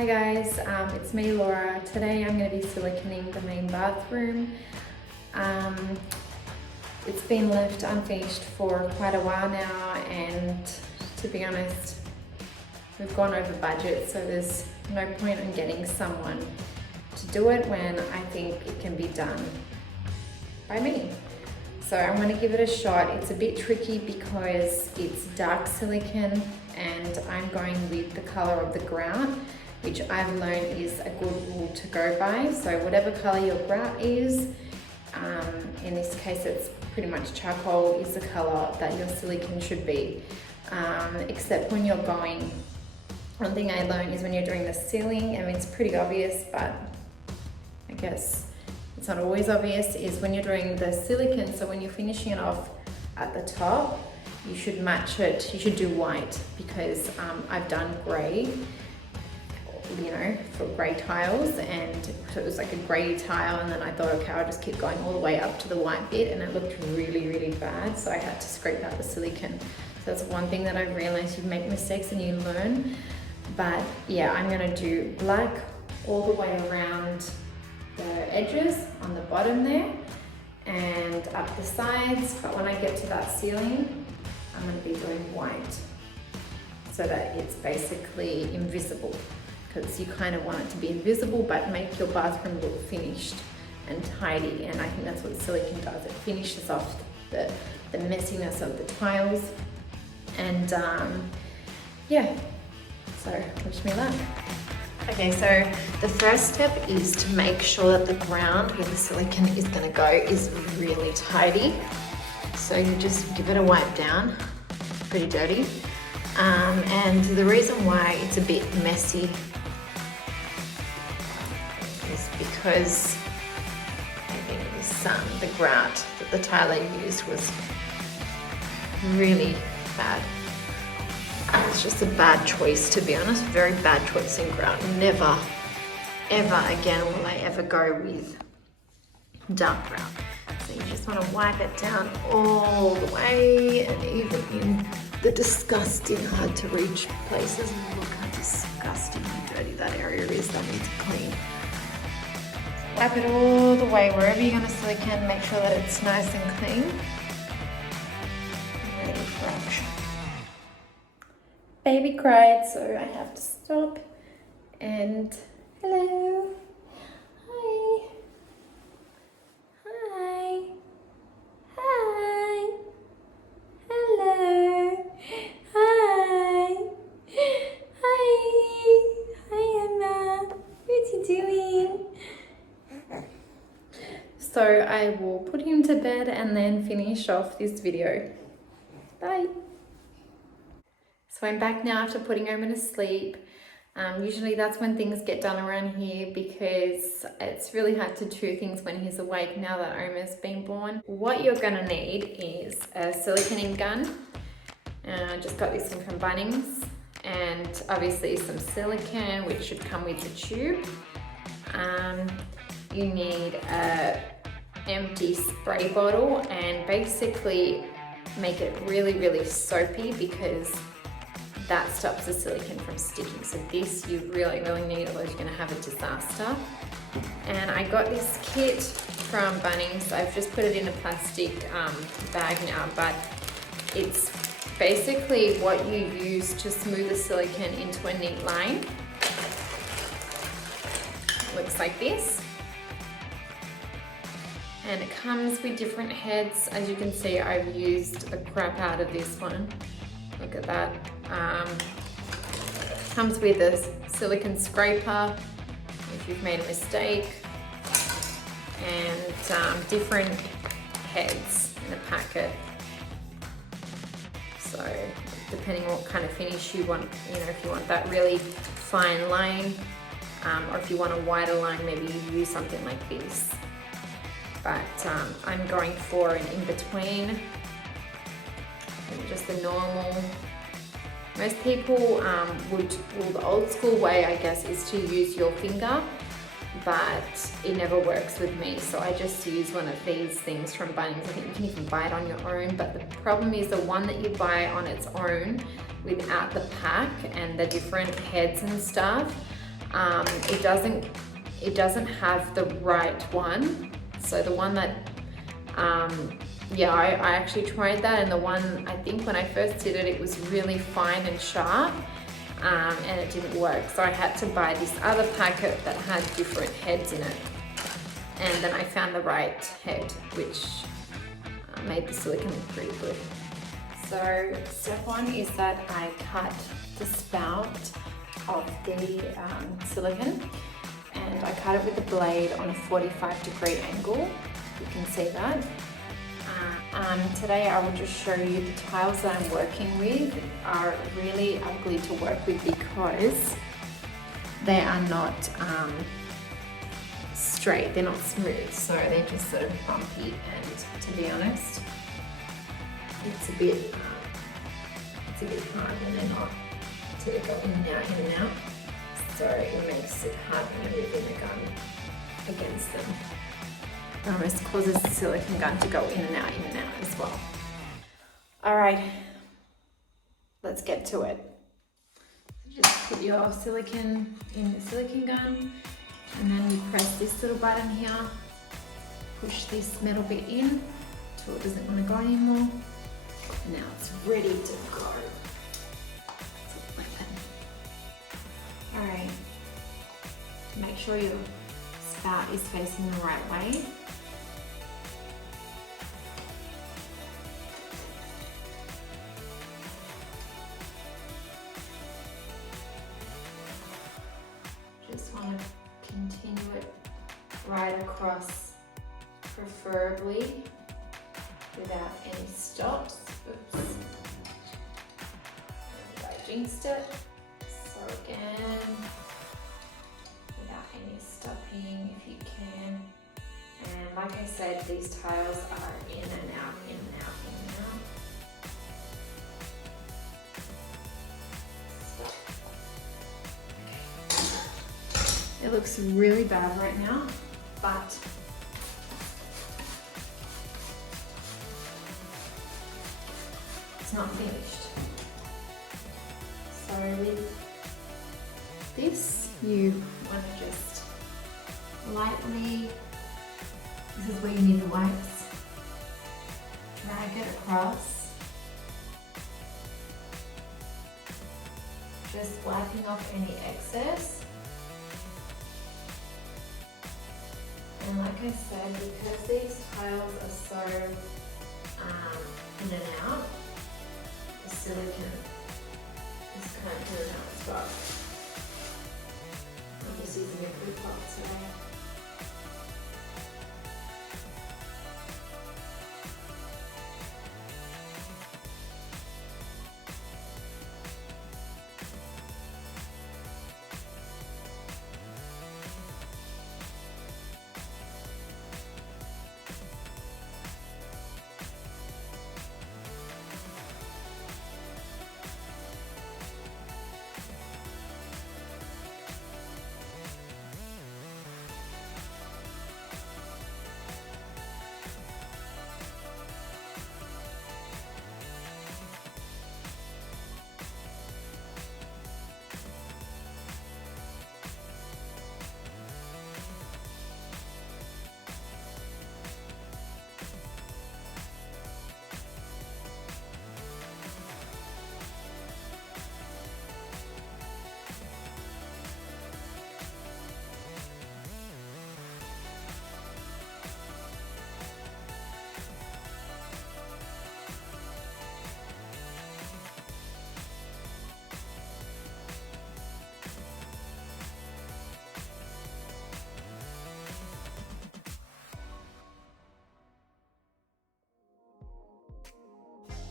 Hi guys, it's me Laura. Today I'm going to be siliconing the main bathroom. It's been left unfinished for quite a while now, and to be honest, we've gone over budget, so there's no point in getting someone to do it when I think it can be done by me. So I'm going to give it a shot. It's a bit tricky because it's dark silicone and I'm going with the color of the grout, which I've learned is a good rule to go by. So whatever color your grout is, in this case it's pretty much charcoal, is the color that your silicone should be. Except when you're going, one thing I learned is when you're doing the ceiling, I mean it's pretty obvious, but I guess it's not always obvious, is when you're doing the silicone. So when you're finishing it off at the top, you should match it, you should do white, because I've done grey, you know, for grey tiles, and so it was like a grey tile, and then I thought, okay, I'll just keep going all the way up to the white bit, and it looked really, really bad, so I had to scrape out the silicone. So that's one thing that I've realised, you make mistakes and you learn. But yeah, I'm gonna do black all the way around the edges on the bottom there and up the sides, but when I get to that ceiling, I'm going to be doing white so that it's basically invisible, because you kind of want it to be invisible but make your bathroom look finished and tidy, and I think that's what silicone does. It finishes off the messiness of the tiles, and yeah, so wish me luck. Okay, so the first step is to make sure that the ground where the silicone is going to go is really tidy. So you just give it a wipe down, pretty dirty. And the reason why it's a bit messy is because I think the grout that the tile I used was really bad. It's just a bad choice, to be honest, very bad choice in grout. Never, ever again will I ever go with dark grout. So you just want to wipe it down all the way, and even in the disgusting, hard to reach places. Look how disgusting and dirty that area is that needs clean. Wipe it all the way, wherever you're going to silicone, make sure that it's nice and clean. Ready for action. Baby cried, so I have to stop. And hello, hi, hi, hi, hello, hi, hi Emma, what you doing? So I will put him to bed and then finish off this video. Bye. So I'm back now after putting Oma to sleep. Usually that's when things get done around here, because it's really hard to do things when he's awake now that Oma's been born. What you're gonna need is a siliconing gun. I just got this one from Bunnings, and obviously some silicone, which should come with the tube. You need a empty spray bottle, and basically make it really, really soapy, because that stops the silicone from sticking. So this you really, really need, otherwise you're gonna have a disaster. And I got this kit from Bunnings. I've just put it in a plastic bag now, but it's basically what you use to smooth the silicone into a neat line. It looks like this. And it comes with different heads. As you can see, I've used the crap out of this one. Look at that. Comes with a silicone scraper if you've made a mistake, and different heads in a packet. So depending on what kind of finish you want, you know, if you want that really fine line, or if you want a wider line, maybe you use something like this. But I'm going for an in-between, just the normal. Most people the old school way, I guess, is to use your finger, but it never works with me. So I just use one of these things from Bunnings. I think you can even buy it on your own, but the problem is the one that you buy on its own without the pack and the different heads and stuff, it doesn't have the right one. So the one that, yeah, I actually tried that, and the one, I think when I first did it, it was really fine and sharp, and it didn't work. So I had to buy this other packet that had different heads in it. And then I found the right head, which made the silicone pretty good. So step one is that I cut the spout of the silicone, and I cut it with the blade on a 45-degree angle. You can see that. Today I will just show you the tiles that I'm working with are really ugly to work with because they are not straight, they're not smooth, so they're just sort of bumpy, and to be honest, it's a bit hard when they're not to go in and out, so it makes it hard when you're moving the gun against them. It almost causes the silicone gun to go in and out as well. Alright, let's get to it. Just put your silicone in the silicone gun, and then you press this little button here, push this metal bit in until it doesn't want to go anymore. Now it's ready to go. Alright, make sure your spout is facing the right way. Just want to continue it right across, preferably without any stops. Oops. And I jinxed it. So again, without any stopping if you can. And like I said, these tiles are in and out, in and out, in and out. Okay. It looks really bad right now, but it's not finished. So with this, you want to just lightly, this is where you need the wipes, drag it across, just wiping off any excess. And like I said, because these tiles are so in and out, the silicone is kind of in and out as well. I'm just using a glue pot today.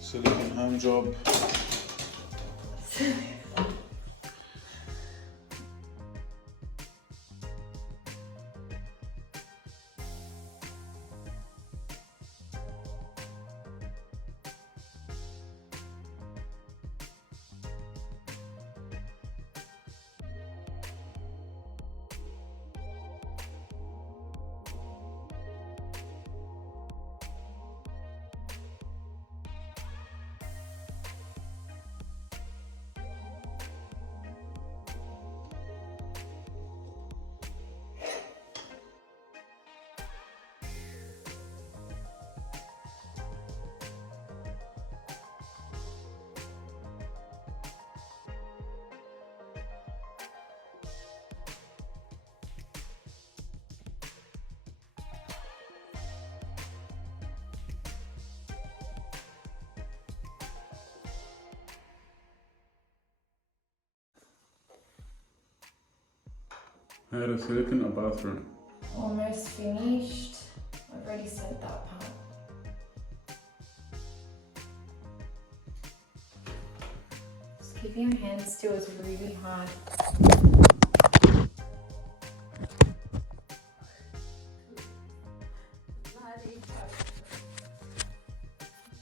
Silicone hand job. I had a silicone a bathroom. Almost finished. I've already said that part. Just keeping your hands still is really hard.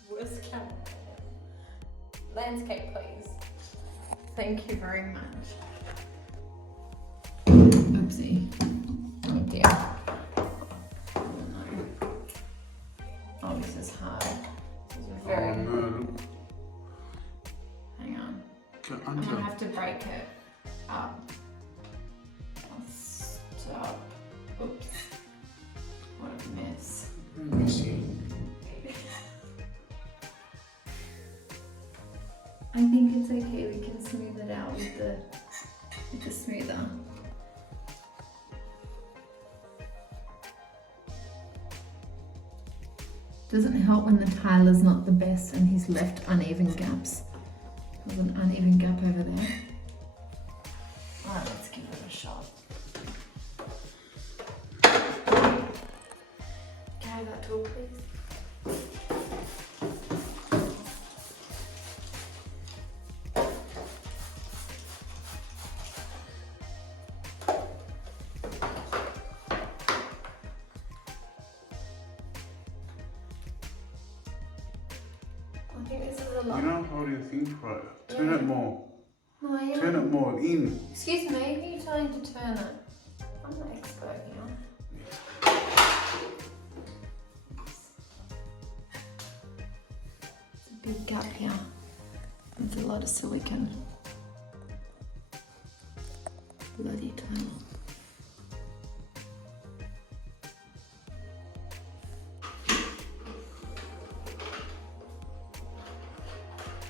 Worst camera. Landscape, please. Thank you very much. Oopsie. Oh dear. No. Oh, this is hard. This is very Oh no. Hang on. Get I'm under. gonna have to break it up. I'll stop. Oops. What a mess. Let me see. I think it's okay. We can smooth it out with the smoother. Doesn't help when the tile is not the best and he's left uneven gaps. There's an uneven gap over there. Alright, let's give it a shot. Can I have that tool, please? I think this is a lot. You're not holding the thing right. Turn it more. No, I am. Turn it more in. Excuse me, who are you telling to turn it? I'm the expert here. It's a big gap here. There's a lot of silicone. Bloody tile.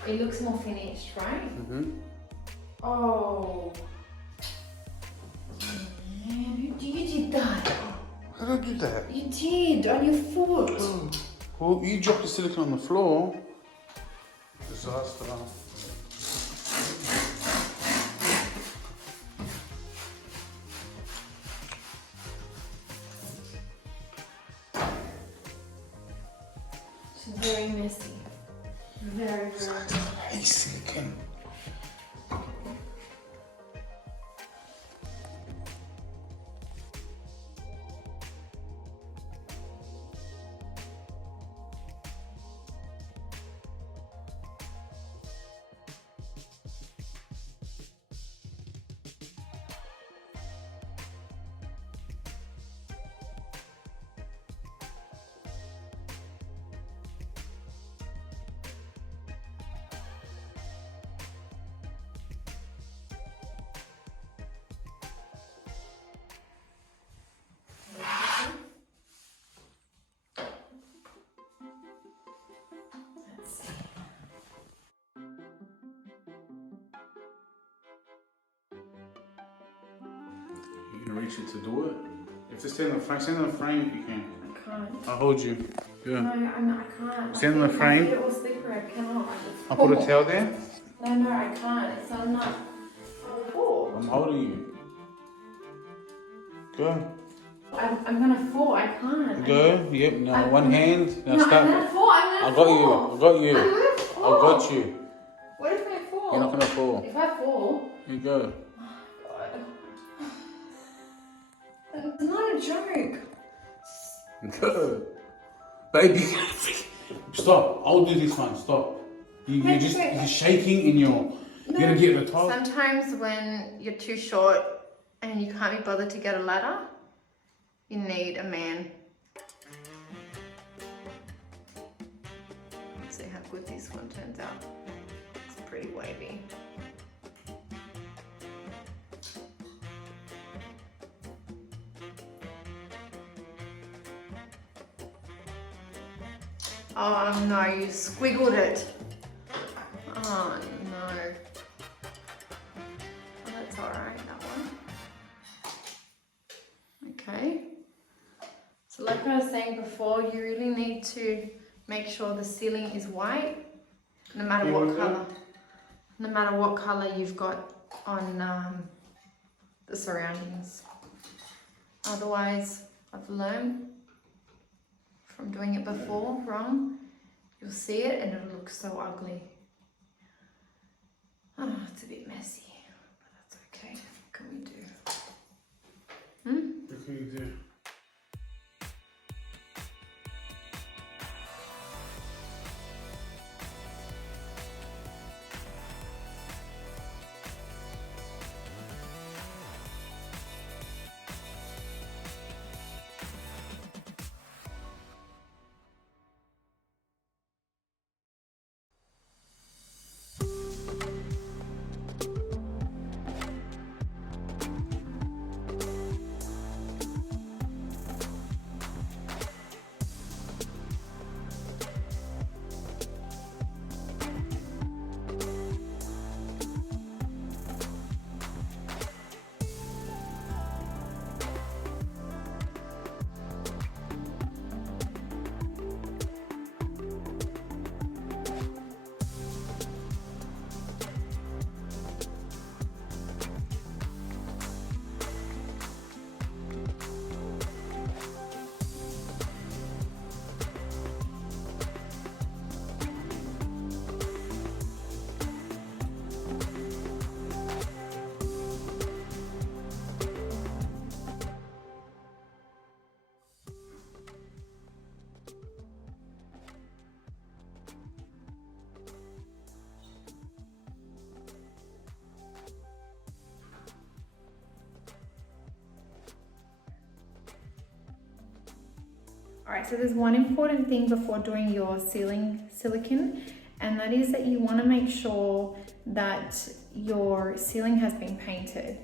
It looks more finished, right? Mm-hmm. Oh. Man, you did that. How did I do that? You did, on your foot. Oh. Well, you dropped the silicone on the floor. Disaster. It's very messy. Very, very messy. Hey, silicone. Let's see. You can reach it to do it. If to stand in the frame if you can. I can't. I'll hold you. Yeah. No, I can't. Stand in the frame. My feet are all slippery. I cannot. I'll put a towel there. No, I can't. It's I'm not. Oh. I'm holding you. Go. I'm gonna fall. I can't. Go. Yep. Now one hand. Now No, start. I'm gonna fall. I got you. I got you. I'm gonna fall. I got you. What if I fall? You're not gonna fall. If I fall. You go. It's not a joke. Go. Baby. Stop. I'll do this one. Stop. You're shaking in your. You're gonna get the top. Sometimes when you're too short and you can't be bothered to get a ladder, you need a man. Let's see how good this one turns out. It's pretty wavy. Oh no, you squiggled it. Oh no. Oh, that's alright, that one. Okay. So like I was saying before, you really need to make sure the ceiling is white, no matter what colour. No matter what colour you've got on the surroundings. Otherwise, I've learned from doing it before wrong. You'll see it and it'll look so ugly. Oh, it's a bit messy, but that's okay. What can we do? What can you do? Alright, so there's one important thing before doing your ceiling silicone, and that is that you want to make sure that your ceiling has been painted.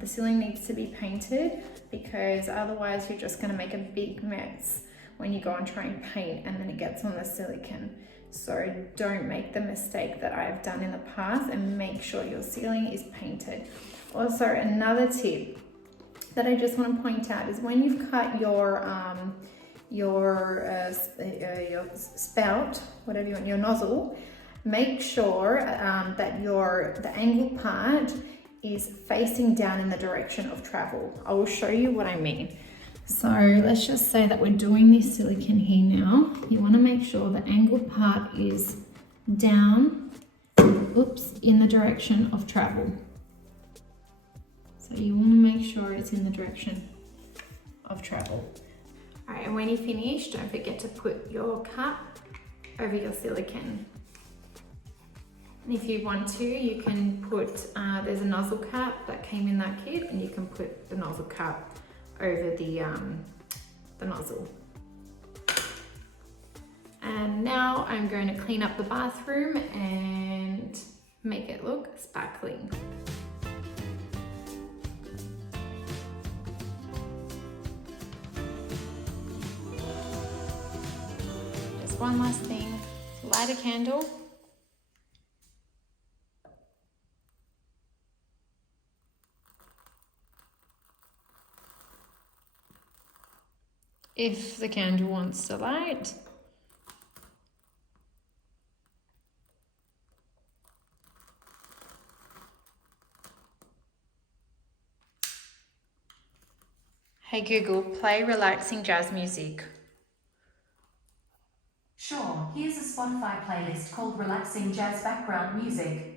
The ceiling needs to be painted because otherwise you're just going to make a big mess when you go and try and paint and then it gets on the silicone. So don't make the mistake that I've done in the past and make sure your ceiling is painted. Also, another tip that I just want to point out is when you've cut your spout, whatever you want, your nozzle, make sure that the angled part is facing down in the direction of travel. I will show you what I mean. So let's just say that we're doing this silicone here now. You want to make sure the angled part is down, in the direction of travel. So you want to make sure it's in the direction of travel. All right, and when you finish, don't forget to put your cup over your silicone. And if you want to, you can put, there's a nozzle cap that came in that kit, and you can put the nozzle cap over the nozzle. And now I'm going to clean up the bathroom and make it look sparkling. Just one last thing, light a candle. If the candle wants to light. Hey Google, play relaxing jazz music. Sure, here's a Spotify playlist called Relaxing Jazz Background Music.